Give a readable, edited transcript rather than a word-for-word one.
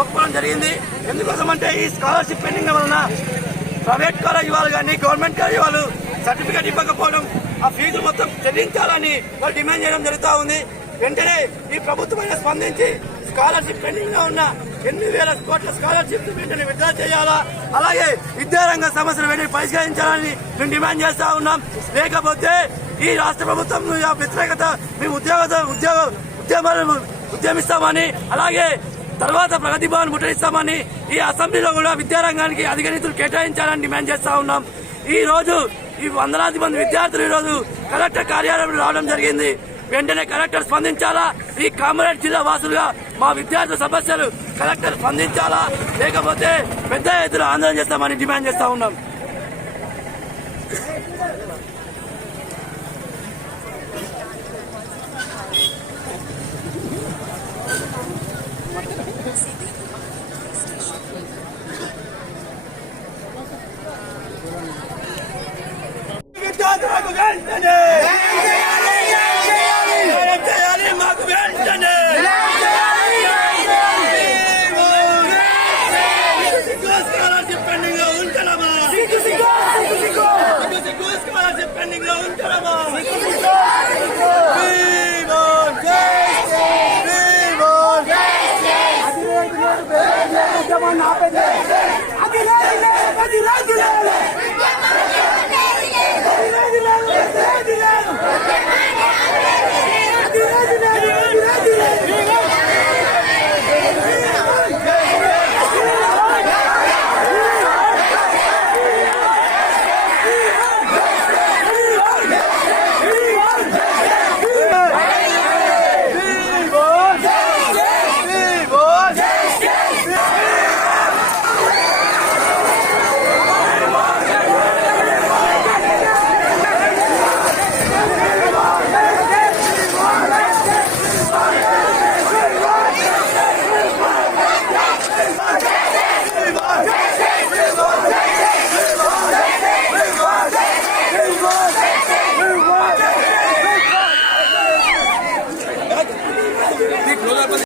ఒప్పుకోవడం జరిగింది. ఎందుకోసం అంటే ఈ స్కాలర్షిప్ పెండింగ్ వలన ప్రైవేట్ కాలేజ్ వాళ్ళు కానీ గవర్నమెంట్ కాలేజ్ వాళ్ళు సర్టిఫికేట్ ఇవ్వకపోవడం, ఆ ఫీజులు మొత్తం చెల్లించాలని వాళ్ళు డిమాండ్ చేయడం జరుగుతూ ఉంది. వెంటనే ఈ ప్రభుత్వమైన స్పందించి స్కాలర్షిప్ పెండింగ్ లో ఉన్న 8,000 కోట్ల స్కాలర్షిప్ వెంటనే విత్డ్రా చేయాలా, అలాగే విద్యారంగ సమస్యలు వెంటనే పరిష్కరించాలని మేము డిమాండ్ చేస్తా ఉన్నాం. లేకపోతే ఈ రాష్ట్ర ప్రభుత్వం వ్యతిరేకత మేము ఉద్యమిస్తామని, అలాగే తర్వాత ప్రగతి భవన్ ముట్టడిస్తామని, ఈ అసెంబ్లీలో కూడా విద్యారంగానికి అధిక నిధులు కేటాయించాలని డిమాండ్ చేస్తా ఉన్నాం. ఈ రోజు ఈ వందలాది మంది విద్యార్థులు ఈ రోజు కలెక్టర్ కార్యాలయంలో రావడం జరిగింది. వెంటనే కలెక్టర్ స్పందించాలా, ఈ కామారెడ్డి జిల్లా వాసులుగా మా విద్యార్థుల సమస్యలు కలెక్టర్ స్పందించాలా, లేకపోతే పెద్ద ఎత్తున ఆందోళన చేస్తామని డిమాండ్ చేస్తా ఉన్నాం. అది